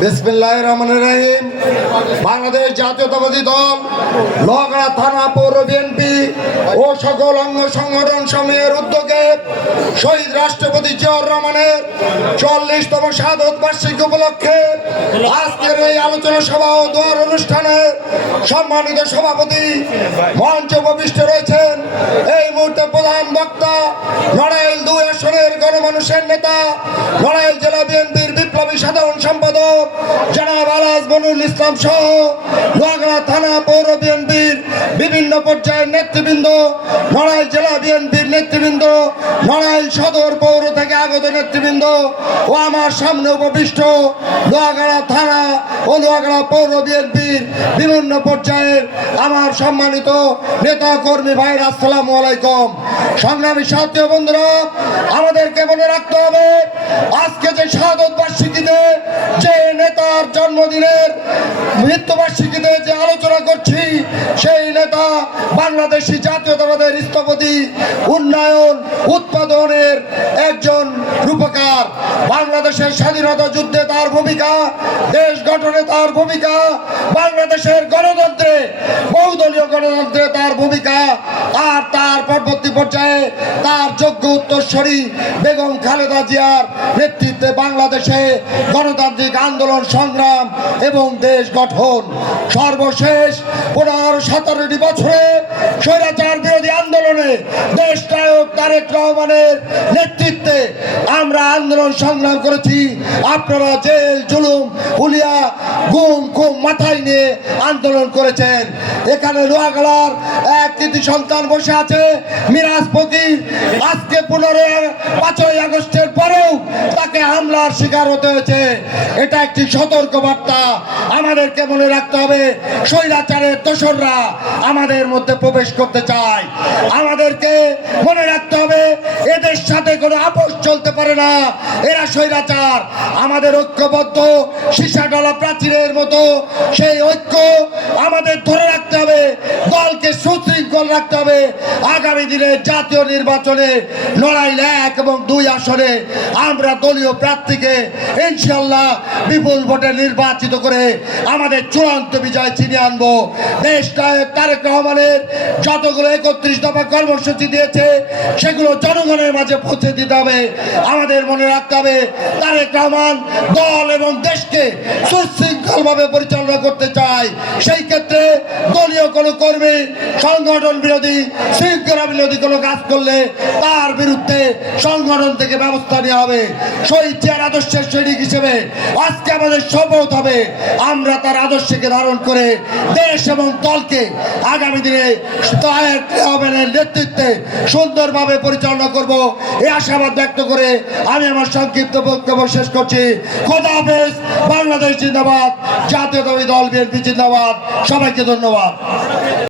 বিসমিল্লাহির রহমানির রহিম। বাংলাদেশ জাতীয়তাবাদী দল লোহাগাড়া থানা পৌর বিএনপি ও সকল অঙ্গ সংগঠন সমূহের উদ্যোগে শহীদ রাষ্ট্রপতি জিয়াউর রহমানের ৪০তম শাহাদত বার্ষিকী উপলক্ষে আজকের এই আলোচনা সভা ও দোয়ার অনুষ্ঠানে সম্মানিত সভাপতি মঞ্চে উপবিষ্ট রয়েছেন এই মুহূর্তে প্রধান বক্তা নড়াইল ২ আসনের গণমানুষের নেতা নড়াইল জেলা বিএনপির বিপ্লবী সাধারণ সম্পাদক জনাব আলহাজ মনিরুল ইসলাম সহ লোহাগাড়া থানা পৌর বিএনপির বিভিন্ন পর্যায়ের নেতৃবৃন্দ, নড়াইল জেলা বিএনপির নেতৃবৃন্দ, নড়াইল সদর পৌর থেকে আগত নেতৃবৃন্দ ও আমার সামনে উপবিষ্ট লোহাগাড়া থানা ও লোহাগাড়া পৌর বিএনপির বিভিন্ন পর্যায়ের আমার সম্মানিত নেতা কর্মী ভাইরা, আসসালামু আলাইকুম। সংগ্রামী সাথী বন্ধুরা, আমাদেরকে মনে রাখতে হবে আজকে যে শাহাদত বার্ষিকীতে যে নেতার জন্মদিনের মৃত্যুবার্ষিকীতে যে আলোচনা করছি, সেই নেতা বাংলাদেশি জাতীয়তাবাদের স্থপতি, উন্নয়ন উৎপাদনের একজন রূপকার। বাংলাদেশের স্বাধীনতা যুদ্ধে তার ভূমিকা, দেশ গঠনে তার ভূমিকা, বাংলাদেশের গণতন্ত্রে বহুদলীয় গণতন্ত্রে তার ভূমিকা, আর তার পরবর্তী পর্যায়ে তার যোগ্য উত্তরসূরি বেগম খালেদা জিয়ার নেতৃত্বে বাংলাদেশে গণতান্ত্রিক আন্দোলন সংগ্রাম এবং দেশ গঠন। সর্বশেষ ১৫-১৭টি বছরে স্বৈরাচার বিরোধী আন্দোলনে দেশ নায়ক তারেক রহমানের নেতৃত্বে আমরা আন্দোলন সংগ্রাম করেছি। আপনারা জেল জুলুম উলিয়া গুম খুম মাথায় নিয়ে আন্দোলন করেছেন। এখানে লোহাগাড়ার এক কৃতি সন্তান বসে আছে, মিরাজ ফকির। আজকে ৫ই আগস্টের পরেও তাকে হামলার শিকার হতে হয়েছে। এটা একটি সতর্ক বার্তা। আমাদেরকে মনে রাখতে হবে স্বৈরাচারের দোসররা আমাদের মধ্যে প্রবেশ করতে চায়। আমাদেরকে মনে রাখতে হবে এদের সাথে কোনো আপোষ চলতে পারে না, এরা স্বৈরাচার। আমাদের ঐক্যবদ্ধ সীসাডলা প্রাচীরের মতো সেই ঐক্য আমাদের ধরে রাখতে হবে, দলকে সুশৃঙ্খল রাখতে হবে। আগামী দিনে জাতীয় নির্বাচনে নড়াইল ১ এবং ২ আসনে আমরা দলীয় প্রার্থীকে ইনশাআল্লাহ বিপুল ভোটে নির্বাচিত করে আমাদের চূড়ান্ত বিজয় ছিনিয়ে আনবো। দেশ নায়ক তারেক রহমানের যতগুলো ৩১ দফা কর্মসূচি দিয়েছে সেগুলো জনগণের মাঝে পৌঁছে দিতে হবে। আমাদের মনে রাখতে হবে তারেক রহমান দল এবং দেশকে সুশৃঙ্খলভাবে পরিচালনা করতে চায়। সেই ক্ষেত্রে দলীয় কোনো কর্মী সংগঠন বিরোধী শৃঙ্খলা বিরোধী কোনো কাজ করলে তার বিরুদ্ধে সংগঠন থেকে ব্যবস্থা নেওয়া হবে। শহীদ জিয়ার আদর্শের সৈনিক হিসেবে আজকে আমাদের শপথ হবে আমরা তার আদর্শকে ধারণ করে দেশ এবং দলকে আগামী দিনে তারেক রহমানের নেতৃত্বে সুন্দরভাবে পরিচালনা করব, এই আশাবাদ ব্যক্ত করে আমি আমার সংক্ষিপ্ত বক্তব্য শেষ করছি। খোদা হাফেজ। বাংলাদেশ জিন্দাবাদ, জাতীয়তাবাদী দল বিএনপি জিন্দাবাদ। সবাইকে ধন্যবাদ।